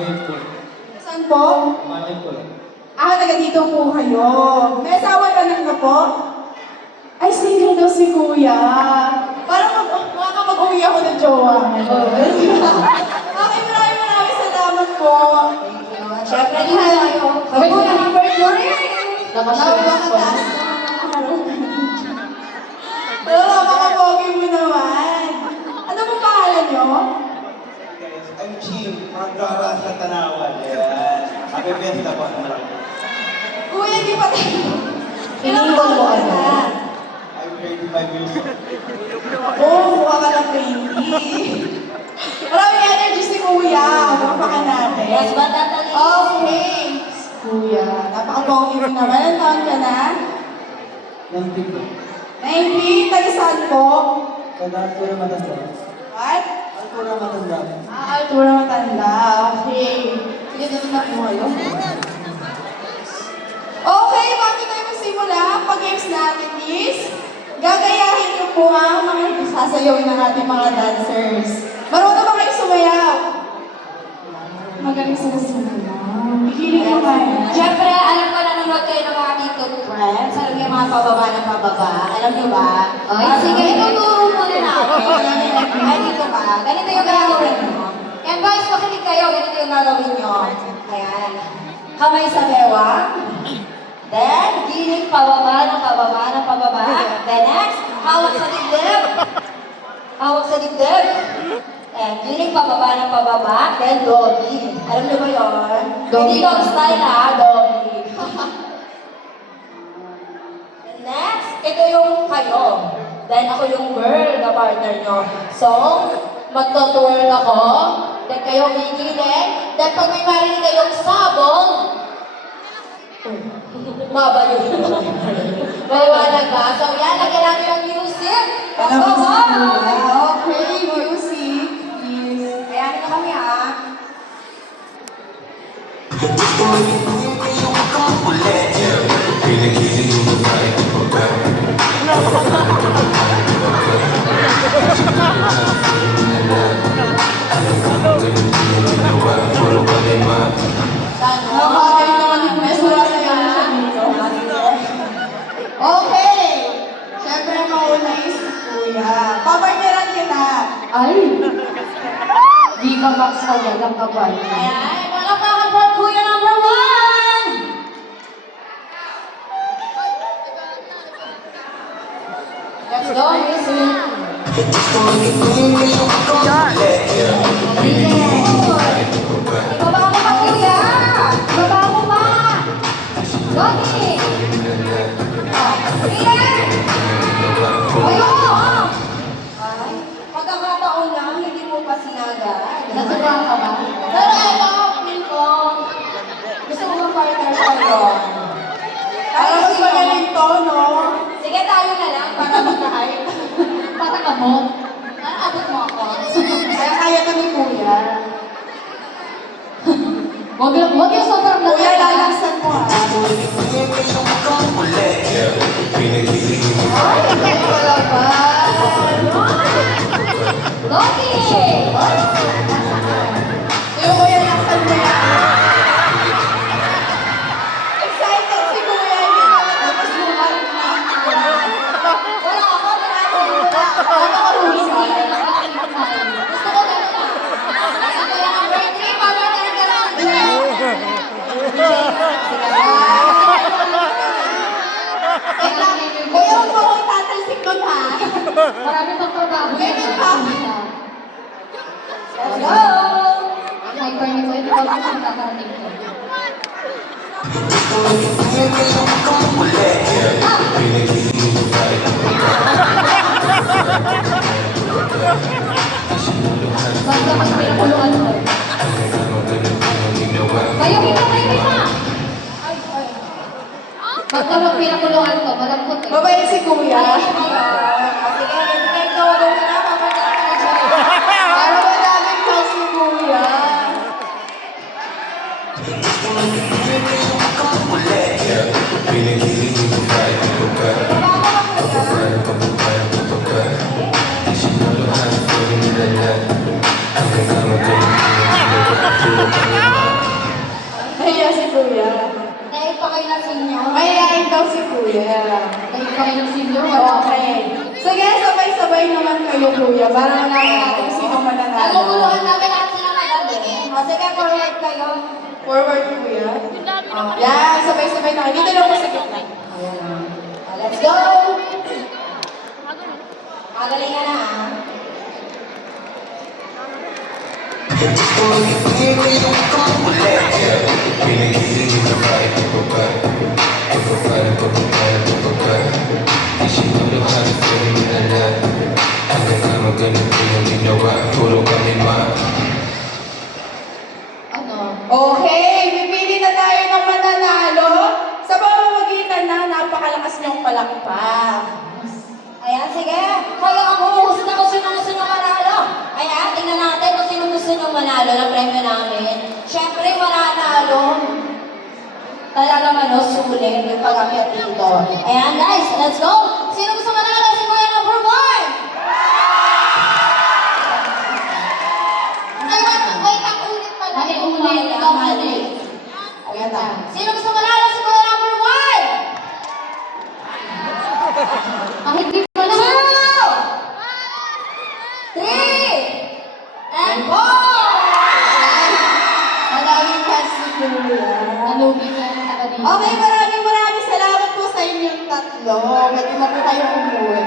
Maliit po. Saan po? Maliit po. Taga dito po kayo. May asawa at anak na po? Ay, single daw si Kuya. Parang makakapag-uwi ako ng jowa. Okay, maraming salamat po. Siyempre, di na kayo. Sabi ko na number 3. Oo, mga pogi mo naman. Ano pong pangalan nyo? I'm Jim, Magdara sa Tanawan. Ayan. Happy Fiesta po. Kuya, di pa tayo. Ilang Iniwan taon mo ka ano? na? I'm 35 years old. Oo, mukha ka lang 20. Maraming energy si Kuya. Mapakan natin. Yes, but Natalie. Okay. Kuya, napaka-pogi mo naman. Anong taon ka na? 90 po. 90, taga-saan po? Altura matanda. What? Altura matanda. Altura matanda. Okay. Sige, naman na po kayo. Okay, bago tayo magsimula, pag-games natin is, gagayahin niyo po ang mga sasayawin ng ating mga dancers. Marunong ba kayo sumayaw? Magaling sila sumayaw. Pigiling ko kayo. Siyempre, alam ko nanonood kayo ng mga TikTok friends. Alam niyo yung mga pababa ng pababa. Alam niyo ba? Sige, ituturo muna natin. Ay, dito ka. Ganito yung gagawin nyo. Yan guys, makinig kayo. Ganito yung gagawin nyo. Ayan. Kamay sa bewang. Then, giling pababa ng pababa ng pababa. Then next, hawak sa dibdib. Hawak sa dibdib. And giling pababa ng pababa. Then, doggy. Alam niyo ba yun? Hindi dog style ha, doggy. Next, ito yung kayo. Then ako yung girl na partner nyo. So, magto-twirl ako. Then kayo kikilig. Then pag may marinig kayong sabong, mabayo yun. Maliwanag ba? So yan, lagyan natin ng music. Let's go on! Okay, music. Please. Kaya na kami ha. Nakakain naman yung mes. Wala sa iyo siya dito. Okay. Siyempre, mauna is si Kuya. Papartneran kita. Ay! Di ka max agad ang kapal. Ayan, palakpakan for Kuya number 1! Let's go, music! Ibaba mo pa, Kuya! Ibaba mo pa! Doggy! Sige! Ayaw mo! Ay, pagkakataon lang, hindi mo pa sinagad. Natuwa ka ba? Pero ito, feel ko, gusto mo mag-partner sa'yo. Para mas magaling to, no? Sige, tayo na lang para magka-hype. Pataka mo. Nakaabot mo ako. Kaya kami, Kuya. Huwag yung sobrang Kuya, lalaksan mo, ha? Ay, wala ba? Doggy! Yung Kuya, laksan mo yan. Excited si Kuya. Hindi na tapos bumalik na. Wala ako, wala ako. Wala ako huli sa akin. Gusto ko gano'n na. Ako yung number 3, pag-partner ka lang. Kuya, huwag mo akong tatalsik doon, ha? Marami pang trabaho. Meron pa. Let's go! Hyper ni ko, ito ako sa kakarating ko. Basta mas pinapuluan ko. Kayo kita! Basta mag pinapuluan ko, malambot eh. Mabait si Kuya. Sige, ibigay ko. Gawin na, papagay ka na dyan. Para madaming pa si Kuya. I'm senior. Mayayain daw si Kuya. Mahihayin ng senior, wala. Okay. Sige, sabay-sabay naman kayo, Kuya. Para malaman natin kung sino mananalo. Naguguluhan namin lahat sila magabi. O, sige, forward kayo. Forward, Kuya. Yan, sabay-sabay na kayo. Dito lang po sa gitna. Let's go! Magalingan na, ah. Ano? Okay, pipili na tayo ng mananalo. Sa pamamagitan na napakalakas niyong palakpak. Ayan, sige. Kaya ang huhus na kung sino-gusto nyo manalo. Ayan, tingnan natin kung sino-gusto nyo manalo ng premyo namin. Siyempre, mananalo. Talaga man, no, sulit yung pag-akyat dito. Ayan, guys, let's go. Sino gusto manalo? Si Kuya number 1. Ay, wait, ang ulit pala. Ay, ulit. Ikaw, mali. Ayan na. Sino gusto manalo? Si Kuya number 1. Ang hindi 2, 3, and 4! Maraming fans si Kuya. Nalugi ko yung kanina. Okay, maraming salamat po sa inyong tatlo. Pwede na po kayo umuwi.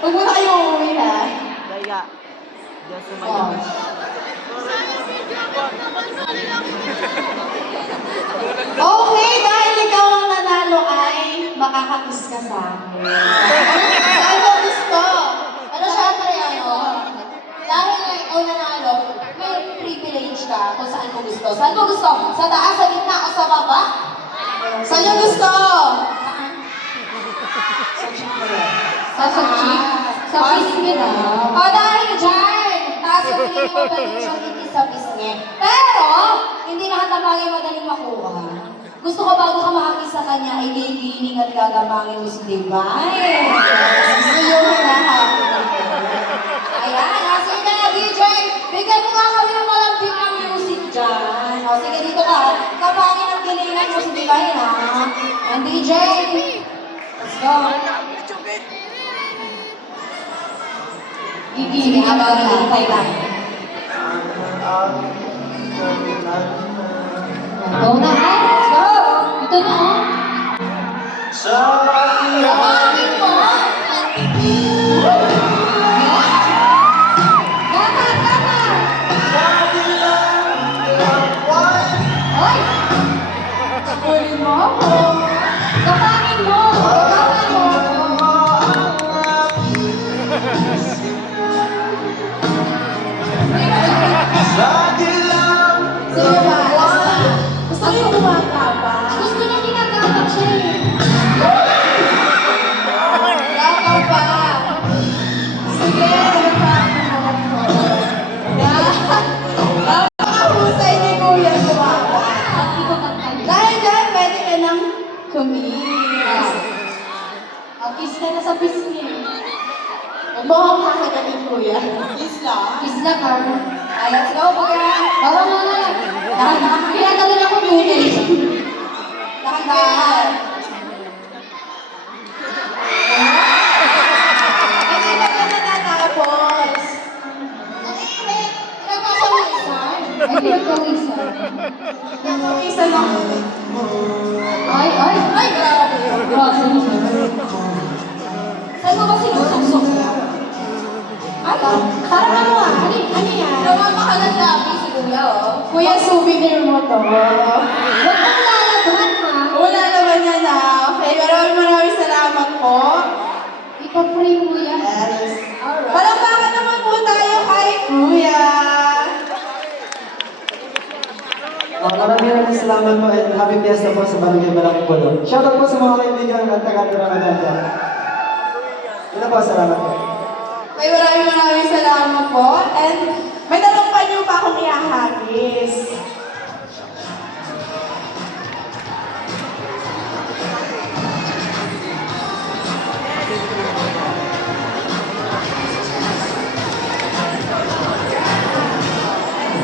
Huwag mo na kayo umuwi, ha? Daya. Diyan Oh. sumayaw. Okay, dahil ikaw ang nanalo ay makakakiss ka sa akin. Saan mo gusto? Ano syempre, ano? Dahil nga ikaw nanalo, may privilege ka kung saan mo gusto. Saan mo gusto? Sa taas, sa gitna, o sa baba? Saan niyo gusto? Saan? Sa cheek? Sa pisngi na. O dahil dyan, taas yung pili mo balik siya hindi sa pisngi. Pero, hindi lahat ng bagay madaling makuha. Gusto ko bago ka makakiss sa kanya, ay gigiling at gagamangin mo si Divine. Gusto niyo hinahapo. Ayan, sige na, DJ. Bigyan mo nga kami ng malambing ng music dyan. O, sige, dito ka. Kapangin ang gilingan mo si Divine, ha? And DJ, let's go. Sige, habang nalintay lang. Go na, ha? Let's go. Ito na, oh. Kapangin mo. Tama, tama. Hoy! Kunin mo ako. Kapangin mo! Kapangin mo! Sino ba? Gusto niyo kumakaba? Gusto niya ginagabak siya eh. Kakaba. Sige, napakahusay ni Kuya kumaba. Dahil dyan, pwede ka nang kumis. Kiss ka na sa pisngi. Huwag mo akong kakagatin, Kuya. Kiss lang. Kiss na ka. Let's go, Kuya. Bawa mo na. Pinadalin ako beauty. Dahan-dahan. Hindi ba ka natatapos? Nagpapawisan. Ay, pinagpawisan. Isa lang. Ay, ay, ay, grabe. Saan mo ba sinusuksok niya? Ay, parang ano ah? Ano yan? Namamakalan namin si Kuya, oh. Kuya, souvenir mo to. Huwag kang lalabhan, ha? Wala naman yan na. Okay, maraming salamat po. Ipa-frame mo yan. Yes. Alright. Palakpakan naman po tayo kay Kuya. Maraming salamat po and happy fiesta po sa Barangay Malaking Pulo. Shoutout po sa mga kaibigan at taga-Ramadan dyan. Yun na po, salamat po. Okay, maraming salamat po. And may tanong pa niyo